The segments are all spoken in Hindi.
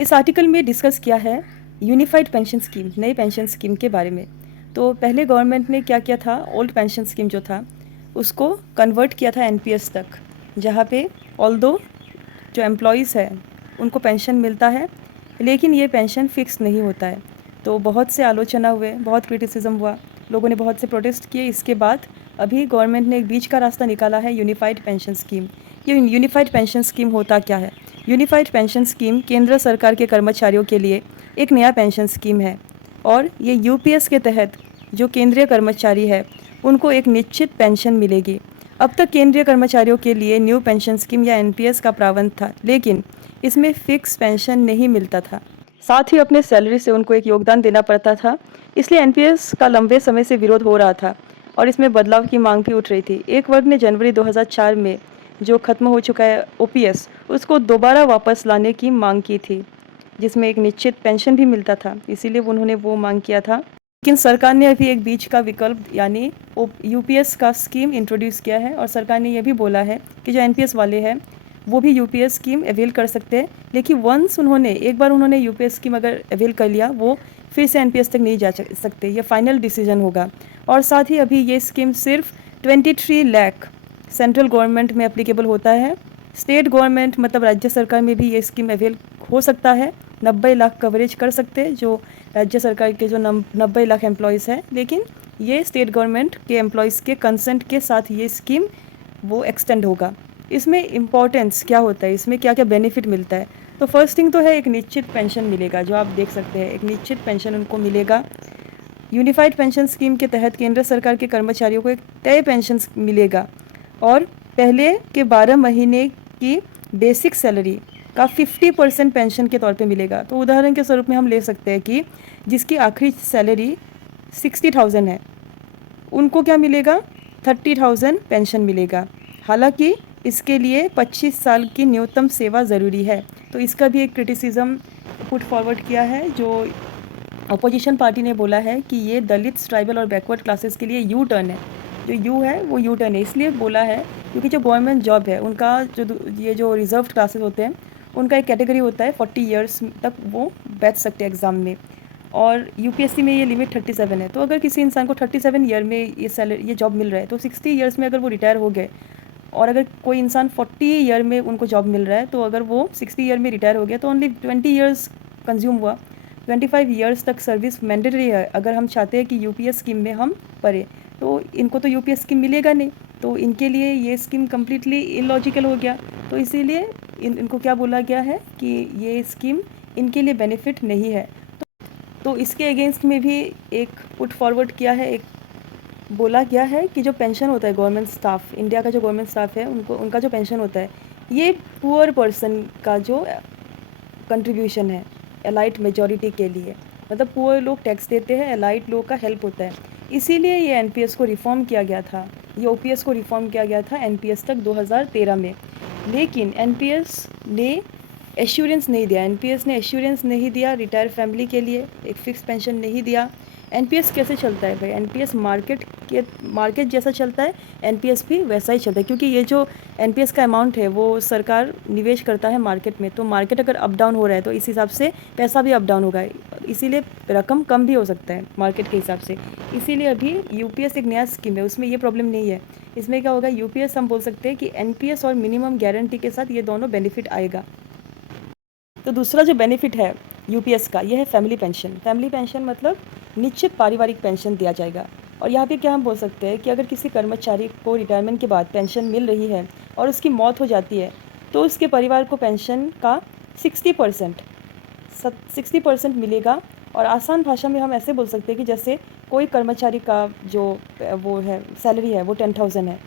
इस आर्टिकल में डिस्कस किया है यूनिफाइड पेंशन स्कीम, नई पेंशन स्कीम के बारे में। तो पहले गवर्नमेंट ने क्या किया था, ओल्ड पेंशन स्कीम जो था उसको कन्वर्ट किया था एनपीएस तक, जहाँ पे ऑल्दो जो एम्प्लॉयज़ है उनको पेंशन मिलता है, लेकिन ये पेंशन फिक्स नहीं होता है। तो बहुत से आलोचना हुए, बहुत क्रिटिसिज्म हुआ, लोगों ने बहुत से प्रोटेस्ट किए। इसके बाद अभी गवर्नमेंट ने एक बीच का रास्ता निकाला है, यूनिफाइड पेंशन स्कीम। ये यूनिफाइड पेंशन स्कीम होता क्या है? यूनिफाइड पेंशन स्कीम केंद्र सरकार के कर्मचारियों के लिए एक नया पेंशन स्कीम है, और ये यूपीएस के तहत जो केंद्रीय कर्मचारी है उनको एक निश्चित पेंशन मिलेगी। अब तक केंद्रीय कर्मचारियों के लिए न्यू पेंशन स्कीम या एनपीएस का प्रावधान था, लेकिन इसमें फिक्स पेंशन नहीं मिलता था। साथ ही अपने सैलरी से उनको एक योगदान देना पड़ता था। इसलिए एनपीएस का लंबे समय से विरोध हो रहा था और इसमें बदलाव की मांग भी उठ रही थी। एक वर्ग ने जनवरी 2004 में जो खत्म हो चुका है ओपीएस, उसको दोबारा वापस लाने की मांग की थी, जिसमें एक निश्चित पेंशन भी मिलता था। इसीलिए उन्होंने वो मांग किया था। लेकिन सरकार ने अभी एक बीच का विकल्प यानी यूपीएस का स्कीम इंट्रोड्यूस किया है, और सरकार ने यह भी बोला है कि जो एनपीएस वाले हैं वो भी यूपीएस स्कीम अवेल कर सकते हैं। लेकिन वंस एक बार उन्होंने यूपीएस स्कीम अगर अवेल कर लिया, वो फिर से एनपीएस तक नहीं जा सकते। ये फाइनल डिसीजन होगा। और साथ ही अभी ये स्कीम सिर्फ 23 लाख सेंट्रल गवर्नमेंट में एप्लीकेबल होता है। स्टेट गवर्नमेंट मतलब राज्य सरकार में भी ये स्कीम अवेल हो सकता है। 90 लाख कवरेज कर सकते हैं जो राज्य सरकार के जो 90 लाख एम्प्लॉयज़ हैं, लेकिन ये स्टेट गवर्नमेंट के एम्प्लॉयज़ के कंसेंट के साथ ये स्कीम वो एक्सटेंड होगा। इसमें इम्पॉर्टेंस क्या होता है, इसमें क्या क्या बेनिफिट मिलता है? तो फर्स्ट थिंग तो है एक निश्चित पेंशन मिलेगा, जो आप देख सकते हैं, एक निश्चित पेंशन उनको मिलेगा। यूनिफाइड पेंशन स्कीम के तहत केंद्र सरकार के कर्मचारियों को एक तय पेंशन मिलेगा, और पहले के 12 महीने की बेसिक सैलरी का 50% पेंशन के तौर पे मिलेगा। तो उदाहरण के स्वरूप में हम ले सकते हैं कि जिसकी आखिरी सैलरी 60,000 है, उनको क्या मिलेगा? 30,000 पेंशन मिलेगा। हालांकि इसके लिए 25 साल की न्यूनतम सेवा ज़रूरी है। तो इसका भी एक क्रिटिसिज्म पुट फॉरवर्ड किया है। जो अपोजिशन पार्टी ने बोला है कि ये दलित, ट्राइबल और बैकवर्ड क्लासेस के लिए यू टर्न है। जो यू है वो यू टर्न है, इसलिए बोला है क्योंकि जो गवर्नमेंट जॉब है उनका ये जो रिजर्व क्लासेस होते हैं उनका एक कैटेगरी होता है, 40 ईयर्स तक वो बैठ सकते हैं एग्ज़ाम में, और यूपीएससी में ये लिमिट 37 है। तो अगर किसी इंसान को 37 ईयर में ये जॉब मिल रहा है, तो 60 ईयर्स में अगर वो रिटायर हो गए, और अगर कोई इंसान 40 ईयर में उनको जॉब मिल रहा है, तो अगर वो 60 ईयर में रिटायर हो गया तो ओनली 20 ईयर्स कंज्यूम हुआ। 25 ईयर्स तक सर्विस मैंडेटरी है अगर हम चाहते हैं कि यूपीएस स्कीम में हम पढ़े। तो इनको तो यूपीएस स्कीम मिलेगा नहीं, तो इनके लिए ये स्कीम कम्प्लीटली इलॉजिकल हो गया। तो इसीलिए इनको क्या बोला गया है कि ये स्कीम इनके लिए बेनिफिट नहीं है। तो इसके अगेंस्ट में भी एक पुट फॉरवर्ड किया है, एक बोला गया है कि जो पेंशन होता है गवर्नमेंट स्टाफ, इंडिया का जो गवर्नमेंट स्टाफ है उनका जो पेंशन होता है, ये पुअर पर्सन का जो कंट्रीब्यूशन है एलाइट मेजॉरिटी के लिए, मतलब पुअर लोग टैक्स देते हैं, एलाइट लोग का हेल्प होता है। इसीलिए ये एनपीएस को रिफॉर्म किया गया था, ये ओपीएस को रिफॉर्म किया गया था एनपीएस तक 2013 में। लेकिन एनपीएस ने एश्योरेंस नहीं दिया, एनपीएस ने एश्योरेंस नहीं दिया रिटायर फैमिली के लिए, एक फ़िक्स पेंशन नहीं दिया। एनपीएस कैसे चलता है भाई? एनपीएस मार्केट जैसा चलता है, एनपीएस भी वैसा ही चलता है, क्योंकि ये जो एनपीएस का अमाउंट है वो सरकार निवेश करता है मार्केट में। तो मार्केट अगर अप डाउन हो रहा है तो इस हिसाब से पैसा भी अप डाउन होगा, इसीलिए रकम कम भी हो सकता है मार्केट के हिसाब से। इसीलिए अभी यूपीएस एक नया स्कीम है, उसमें ये प्रॉब्लम नहीं है। इसमें क्या होगा, यूपीएस हम बोल सकते हैं कि एनपीएस और मिनिमम गारंटी के साथ ये दोनों बेनिफिट आएगा। तो दूसरा जो बेनिफिट है यूपीएस का, यह है फैमिली पेंशन। फैमिली पेंशन मतलब निश्चित पारिवारिक पेंशन दिया जाएगा। और यहाँ पे क्या हम बोल सकते हैं कि अगर किसी कर्मचारी को रिटायरमेंट के बाद पेंशन मिल रही है और उसकी मौत हो जाती है, तो उसके परिवार को पेंशन का 60% मिलेगा। और आसान भाषा में हम ऐसे बोल सकते हैं कि जैसे कोई कर्मचारी का जो वो है सैलरी है वो 10,000 है,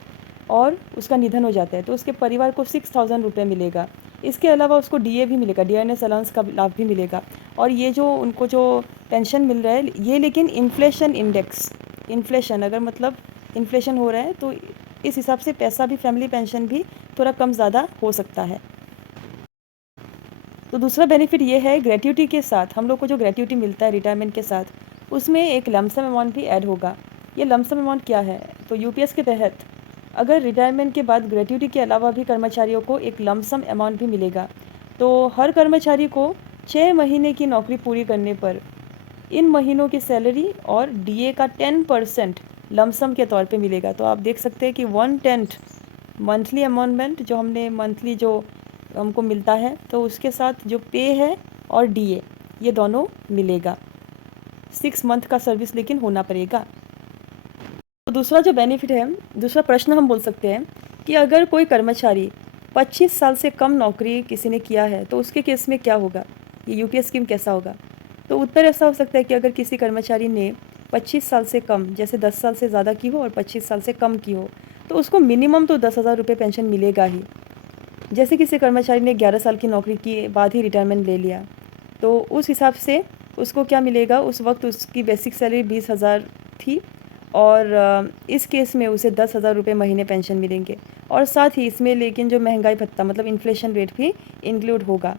और उसका निधन हो जाता है, तो उसके परिवार को 6,000 रुपये मिलेगा। इसके अलावा उसको डीए भी मिलेगा, डीआरएस अलाउंस का लाभ भी मिलेगा। और ये जो उनको जो पेंशन मिल रहा है ये, लेकिन इन्फ्लेशन इंडेक्स, इन्फ्लेशन अगर मतलब इन्फ्लेशन हो रहा है तो इस हिसाब से पैसा भी, फैमिली पेंशन भी थोड़ा कम ज़्यादा हो सकता है। तो दूसरा बेनिफिट ये है, ग्रेट्युटी के साथ हम लोग को जो ग्रेट्युटी मिलता है रिटायरमेंट के साथ, उसमें एक लमसम अमाउंट भी ऐड होगा। ये लमसम अमाउंट क्या है? तो यूपीएस के तहत अगर रिटायरमेंट के बाद ग्रेट्युटी के अलावा भी कर्मचारियों को एक लमसम अमाउंट भी मिलेगा। तो हर कर्मचारी को 6 महीने की नौकरी पूरी करने पर इन महीनों की सैलरी और डीए का 10% लमसम के तौर पे मिलेगा। तो आप देख सकते हैं कि 1/10 मंथली अमाउंटमेंट जो हमने मंथली जो हमको मिलता है, तो उसके साथ जो पे है और डीए ये दोनों मिलेगा। 6 मंथ का सर्विस लेकिन होना पड़ेगा। तो दूसरा जो बेनिफिट है, दूसरा प्रश्न हम बोल सकते हैं कि अगर कोई कर्मचारी 25 साल से कम नौकरी किसी ने किया है तो उसके केस में क्या होगा, ये यूपीएस स्कीम कैसा होगा। तो उत्तर ऐसा हो सकता है कि अगर किसी कर्मचारी ने 25 साल से कम, जैसे 10 साल से ज़्यादा की हो और 25 साल से कम की हो, तो उसको मिनिमम तो 10,000 रुपये पेंशन मिलेगा ही। जैसे किसी कर्मचारी ने 11 साल की नौकरी के बाद ही रिटायरमेंट ले लिया, तो उस हिसाब से उसको क्या मिलेगा, उस वक्त उसकी बेसिक सैलरी 20,000 थी और इस केस में उसे 10,000 रुपये महीने पेंशन मिलेंगे। और साथ ही इसमें लेकिन जो महंगाई भत्ता मतलब इन्फ्लेशन रेट भी इंक्लूड होगा।